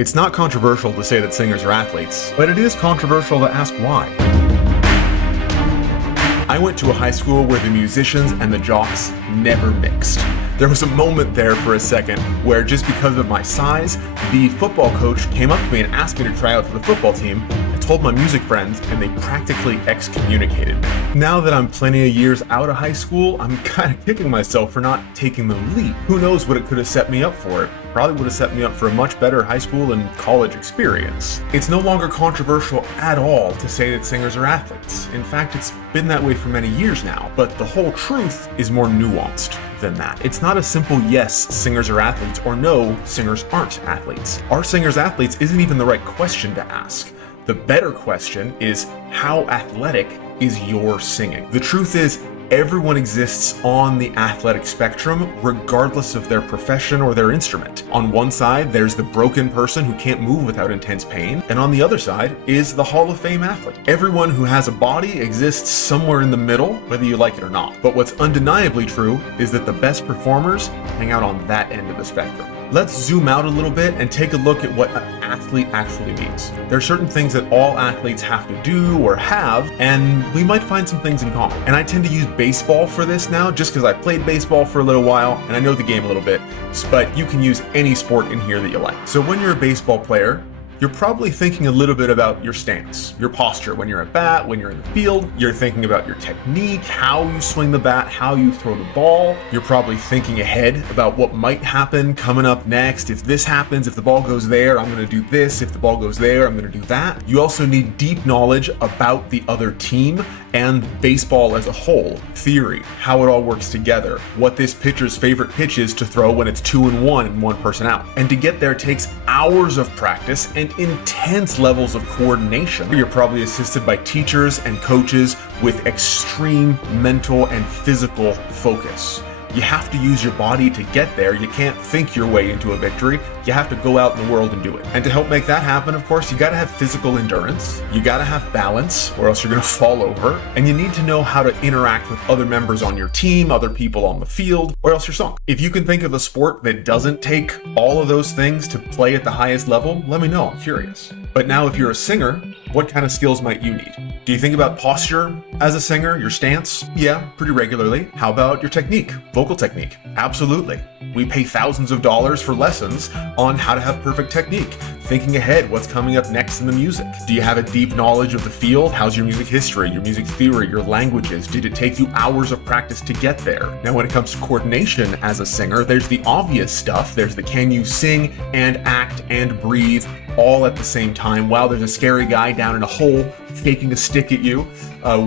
It's not controversial to say that singers are athletes, but it is controversial to ask why. I went to a high school where the musicians and the jocks never mixed. There was a moment there for a second where, just because of my size, the football coach came up to me and asked me to try out for the football team. I told my music friends and they practically excommunicated me. Now that I'm plenty of years out of high school, I'm kind of kicking myself for not taking the leap. Who knows what it could have set me up for? It probably would have set me up for a much better high school and college experience. It's no longer controversial at all to say that singers are athletes. In fact, it's been that way for many years now, but the whole truth is more nuanced than that. It's not a simple yes, singers are athletes, or no, singers aren't athletes. Are singers athletes isn't even the right question to ask. The better question is, how athletic is your singing? The truth is, everyone exists on the athletic spectrum, regardless of their profession or their instrument. On one side, there's the broken person who can't move without intense pain, and on the other side is the Hall of Fame athlete. Everyone who has a body exists somewhere in the middle, whether you like it or not. But what's undeniably true is that the best performers hang out on that end of the spectrum. Let's zoom out a little bit and take a look at what an athlete actually means. There are certain things that all athletes have to do or have, and we might find some things in common. And I tend to use baseball for this now, just because I played baseball for a little while and I know the game a little bit, but you can use any sport in here that you like. So when you're a baseball player, you're probably thinking a little bit about your stance, your posture when you're at bat, when you're in the field. You're thinking about your technique, how you swing the bat, how you throw the ball. You're probably thinking ahead about what might happen coming up next. If this happens, if the ball goes there, I'm going to do this. If the ball goes there, I'm going to do that. You also need deep knowledge about the other team and baseball as a whole. Theory, how it all works together, what this pitcher's favorite pitch is to throw when it's 2-1 and one person out. And to get there takes hours of practice and intense levels of coordination. You're probably assisted by teachers and coaches with extreme mental and physical focus. You have to use your body to get there. You can't think your way into a victory. You have to go out in the world and do it. And to help make that happen, of course, you gotta have physical endurance. You gotta have balance, or else you're gonna fall over. And you need to know how to interact with other members on your team, other people on the field, or else you're sunk. If you can think of a sport that doesn't take all of those things to play at the highest level, let me know, I'm curious. But now if you're a singer, what kind of skills might you need? Do you think about posture as a singer, your stance? Yeah, pretty regularly. How about your technique, vocal technique? Absolutely. We pay thousands of dollars for lessons on how to have perfect technique, thinking ahead, what's coming up next in the music. Do you have a deep knowledge of the field? How's your music history, your music theory, your languages? Did it take you hours of practice to get there? Now, when it comes to coordination as a singer, there's the obvious stuff. There's the can you sing and act and breathe all at the same time while there's a scary guy down in a hole shaking a stick at you,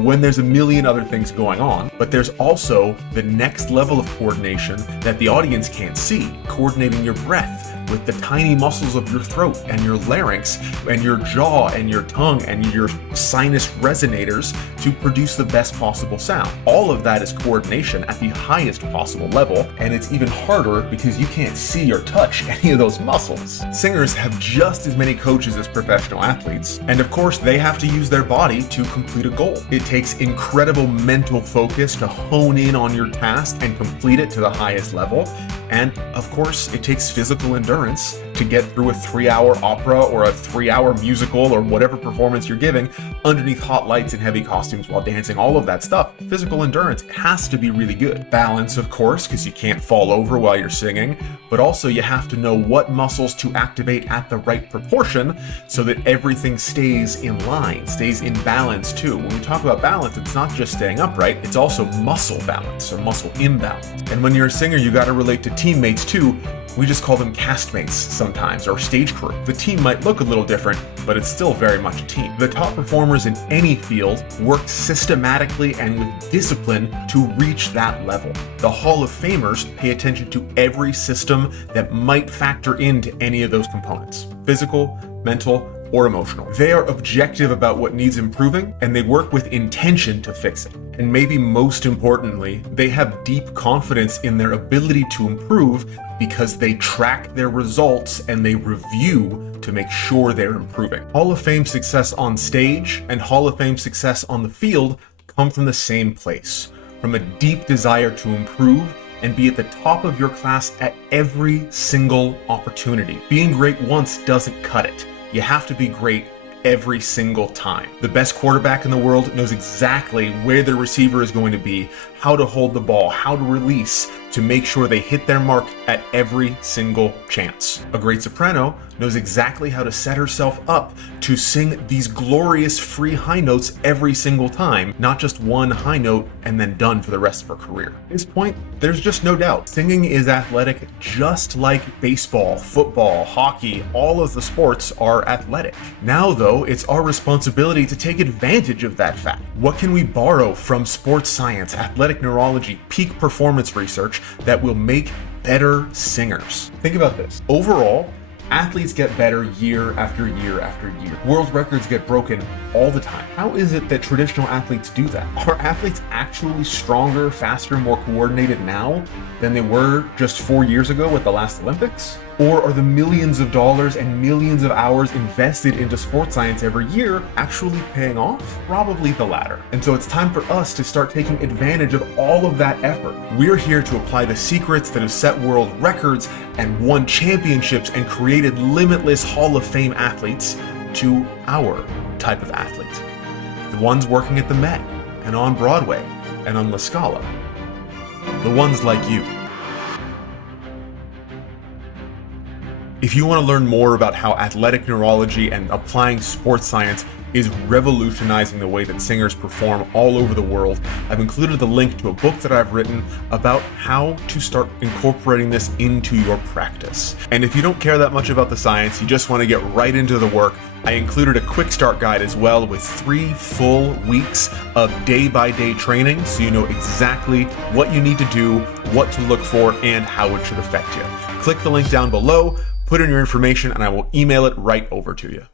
when there's a million other things going on. But there's also the next level of coordination that the audience can't see, coordinating your breath with the tiny muscles of your throat and your larynx and your jaw and your tongue and your sinus resonators to produce the best possible sound. All of that is coordination at the highest possible level, and it's even harder because you can't see or touch any of those muscles. Singers have just as many coaches as professional athletes, and of course they have to use their body to complete a goal. It takes incredible mental focus to hone in on your task and complete it to the highest level. And of course, it takes physical endurance to get through a 3-hour opera or a 3-hour musical or whatever performance you're giving underneath hot lights and heavy costumes while dancing, all of that stuff. Physical endurance has to be really good. Balance, of course, because you can't fall over while you're singing, but also you have to know what muscles to activate at the right proportion so that everything stays in line, stays in balance too. When we talk about balance, it's not just staying upright, it's also muscle balance or muscle imbalance. And when you're a singer, you got to relate to teammates too. We just call them castmates sometimes, or stage crew. The team might look a little different, but it's still very much a team. The top performers in any field work systematically and with discipline to reach that level. The Hall of Famers pay attention to every system that might factor into any of those components: physical, mental, or emotional. They are objective about what needs improving, and they work with intention to fix it. And maybe most importantly, they have deep confidence in their ability to improve because they track their results and they review to make sure they're improving. Hall of Fame success on stage and Hall of Fame success on the field come from the same place, from a deep desire to improve and be at the top of your class at every single opportunity. Being great once doesn't cut it. You have to be great every single time. The best quarterback in the world knows exactly where the receiver is going to be, how to hold the ball, how to release, to make sure they hit their mark at every single chance. A great soprano knows exactly how to set herself up to sing these glorious free high notes every single time, not just one high note and then done for the rest of her career. At this point, there's just no doubt. Singing is athletic just like baseball, football, hockey, all of the sports are athletic. Now though, it's our responsibility to take advantage of that fact. What can we borrow from sports science, athletic neurology, peak performance research that will make better singers? Think about this. Overall, athletes get better year after year after year. World records get broken all the time. How is it that traditional athletes do that? Are athletes actually stronger, faster, more coordinated now than they were just 4 years ago at the last Olympics? Or are the millions of dollars and millions of hours invested into sports science every year actually paying off? Probably the latter. And so it's time for us to start taking advantage of all of that effort. We're here to apply the secrets that have set world records and won championships and created limitless Hall of Fame athletes to our type of athlete. The ones working at the Met and on Broadway and on La Scala. The ones like you. If you want to learn more about how athletic neurology and applying sports science is revolutionizing the way that singers perform all over the world, I've included the link to a book that I've written about how to start incorporating this into your practice. And if you don't care that much about the science, you just want to get right into the work, I included a quick start guide as well with 3 full weeks of day-by-day training so you know exactly what you need to do, what to look for, and how it should affect you. Click the link down below, put in your information, and I will email it right over to you.